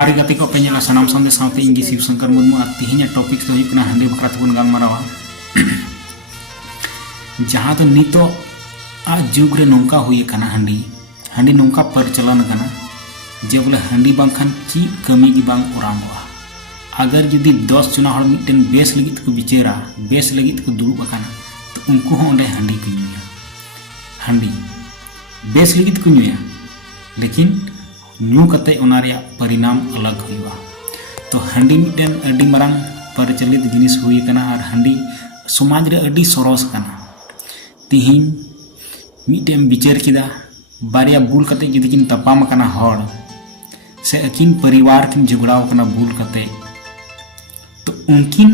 Hari gati ko penyala sanam sande saute inggi Shiv Shankar Murmu ar tihinya topik do yukna hande bakra tebon galmarawa jaha do nito a jug re nongka huye kana handi nongka perchalan kana je bole handi bangkhan chi kami gi bang orangoa agar judi 10 juna hor mitten bes lagit ko bicara bes lagit ko durub akana to unku ho onde handi ko nyuya handi bes lagit ko nyuya lekin new कते ओनारिया परिणाम अलग हुआ तो हंडी mitten अडी मरंग प्रचलित जिनिस हुई कना और हंडी समाज रे अडी सरस कना तिहिन मिटन विचार किदा बारिया बुल कते जदि किन तपाम कना हड़ से अकिन परिवार किन झगड़ाव कना बुल कते तो उनकिन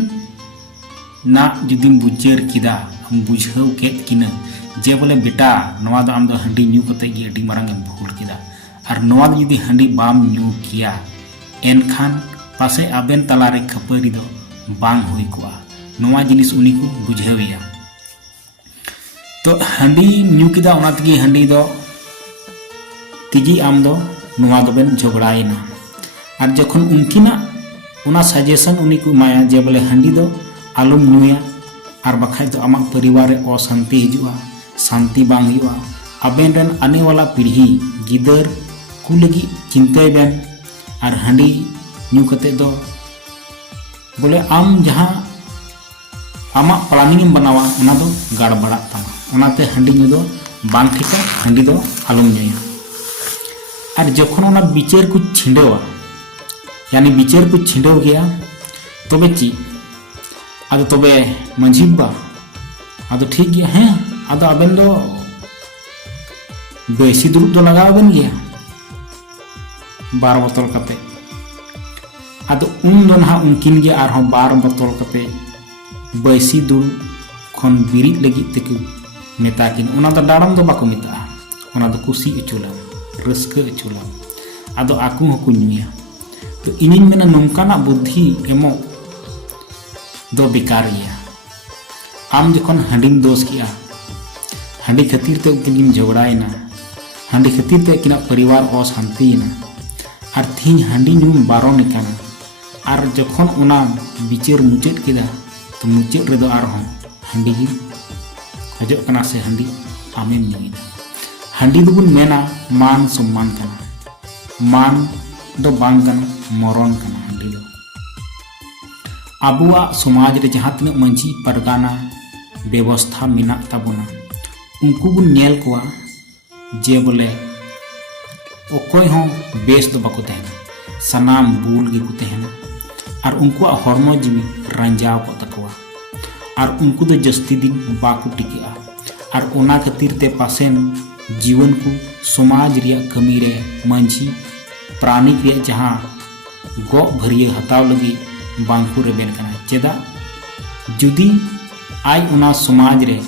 ना जदि बुझेर किदा हम बुझाव केत किना जे बोले बेटा नवा दो आम दो हंडी न्यू कते गी अडी मरंग एम भूल किदा और नवा जुदी हंडी बाम न्यू किया एनखान पासे आबेन तलारे खपरी दो बांग हुई कुआ नवा जिनिस उनी को बुझाविया तो हंडी न्यू किदा उनातगी हंडी दो तिगी आम दो नवा दो बेन झगड़ाइना और जखन उनकिना उना सजेशन उनी को माया जे बोले हंडी दो आलम न्यूया और बखाय दो आमा परिवार रे अशांति हिजुआ शांति बांग हुआ आबेन रन आने वाला पीढ़ी गिदर को लगी चिंताय बेन और हंडी न्यू कते दो बोले आम जहाँ आमा प्लानिंग बनावा उना दो गड़बड़ा तमा उनाते हंडी न्यू दो बांग ठिका हंडी दो आलम न्यूया और जखन उना विचार को छिंडवा यानी विचार को छिंडव गया तबे ची आदो तबे मंझीबा आदो ठीक गया हैं आदो आबेन दो बेसी दुरुब दो लगावेन गया 12 बोतल कते आदो उन दो ना उनकिन गे आरहों 12 बोतल कते बैसी दुरुब खन बिरी लगी तक मेताकिन उना दो डाड़म दो बाको मेता उना दो कुसी अचुला रस्क अचुला आदो आकु हकु न्यूया तो इनिन मेना नोंकाना बुद्धि एमो दो बेकार गया आम जखन हंडिम दोष किया हंडी खातिर ते उनकिन झगड़ाइना हंडी खातिर ते किना परिवार अशांतिना और थीन हंडी न्यू बारोन काना और जखन उना विचार मुचाद किदा तो मुचाद रे दो आरहों हंडी गी खजो कना से हंडी आमेम न्यूइना हंडी दो बुन मेना मान सम्मान कना मान दो बांग कना मरण कना हंडी दो आबुआ समाज रे जहाँ तिना मंझी परगाना व्यवस्था मिना ताबोना उनको बुन नेल कोआ जे बोले ओकोय हों बेस दो बाको तहना सनाम बुल गे को तहना और उनको हरमो जीवी रंजाव को तकवा और उनको दो जस्ती दिन बाको टिकेआ और ओना खातिर ते पासेन जीवन को समाज रिया कमी रे मंझी प्राणिक रे जहाँ गो भरिया हताव लगी बांको रे बेन कना चेदा जुदी आई उना समाज रे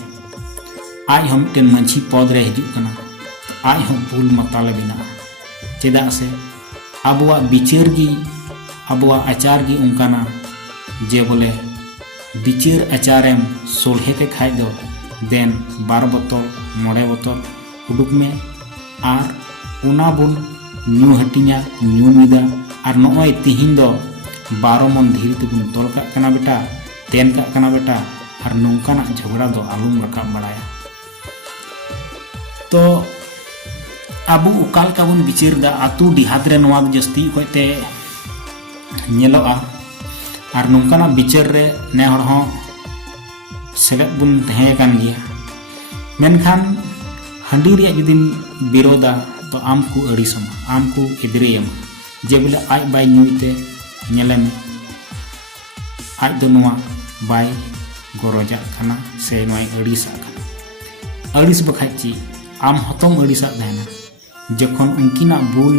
आई हम टेन मंझी पद रे हिजुक कना आई हम बुल मताले बिना चेदा से आबुआ विचार की आबुआ आचार की उनकाना जे बोले विचार आचारेम सोलहे के खाई दो देन 12 बोतल 9 बोतल उडुक में और उना बुन न्यू हटिया न्यू मिदा और नॉय तिहिन दो 12 मन धीरे तेबुन तोल का कना बेटा तेन का कना बेटा और नौकाना झगड़ा दो आलूम रकाब बड़ाया तो आबू उकाल का बन विचार दा आतु डिहात रे नवा जस्ती होते नेलोआ और नौकाना विचार रे ने हर हो सेलेद बुन तहे कान गया मेनखान हंडी रे जदिन विरोधा तो आम को अड़ीसम आम को एदरेयम जे बोले आज बाय न्यूते नेलेम आज दो नवा बाय गरजा खाना से नय अड़ीसा खाना अड़ीस बखाची आम हतम अड़ीसा देना जखन उनकिना बुल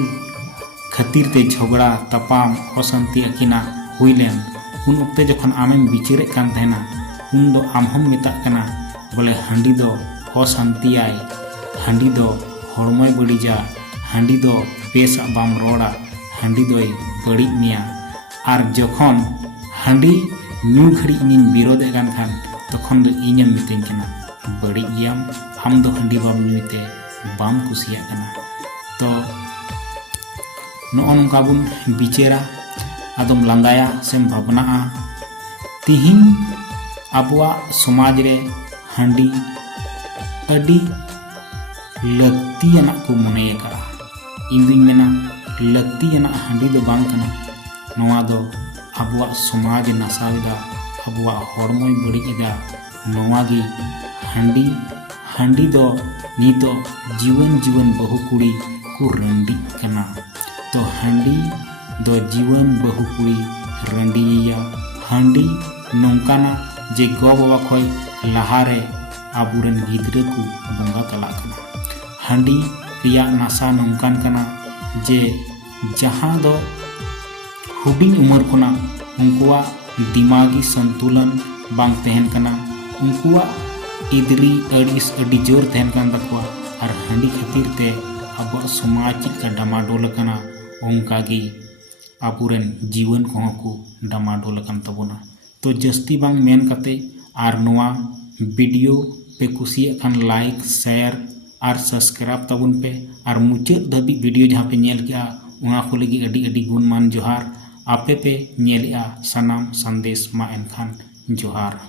खातिर ते झगड़ा तपाम अशांति अकिना हुईलेन उन उक्ते जखन आमेम विचारे कान तहना उन दो आम हम मेता कना बोले हंडी दो अशांति आय हंडी दो हरमय बड़ीजा हंडी दो बेसा बाम रोड़ा हंडी दोय बड़ी मिया और जखन हंडी न्यू घड़ी इन विरोध कान खान तखन दो इñam मितें कना बड़ी गियाम हम दो हंडी बाम न्यूते बाम कुसिया कना तो नॉ नोंका बुन बिचारा आदम लांगाया सेम भावनाआ तिहिन आबुआ समाज रे हांडी अडी लक्तियाना को मनेका इंदिन मेना लक्तियाना हांडी दो बांग कना नोआ दो आबुआ समाज नासावेदा आबुआ हड़मोय बड़ीदा नोआ गी हांडी दो नितो जीवन बहु कुड़ी को रंडी कना तो हांडी दो जीवन बहु कुड़ी रंडीया हांडी नौकाना जे गो बाबा खोय लहारे आबुरन गिद्रे को बंगा तला कना हांडी रिया नासा नौकान कना जे जहां दो हुडिंग उमर कोना उनकुआ दिमागी संतुलन बांग तहन कना उनकुआ इदरी अड़िस अड़ी जोर तहन कान तकवा और हांडी खातिर ते अब समाज का डमाडोल कना उनकागी आबुरन जीवन को डमाडोल कन तबोना तो जस्ती बांग मेन कते आर नोआ वीडियो पे कुसिया खान लाइक शेयर और सब्सक्राइब तबुन पे और मुचाद धाबी वीडियो जहाँ पे नेल किया वहाँ को लगी अडी अडी गुणमान जोहार आपे पे नेलिया सनाम संदेश मा एनखान जोहार।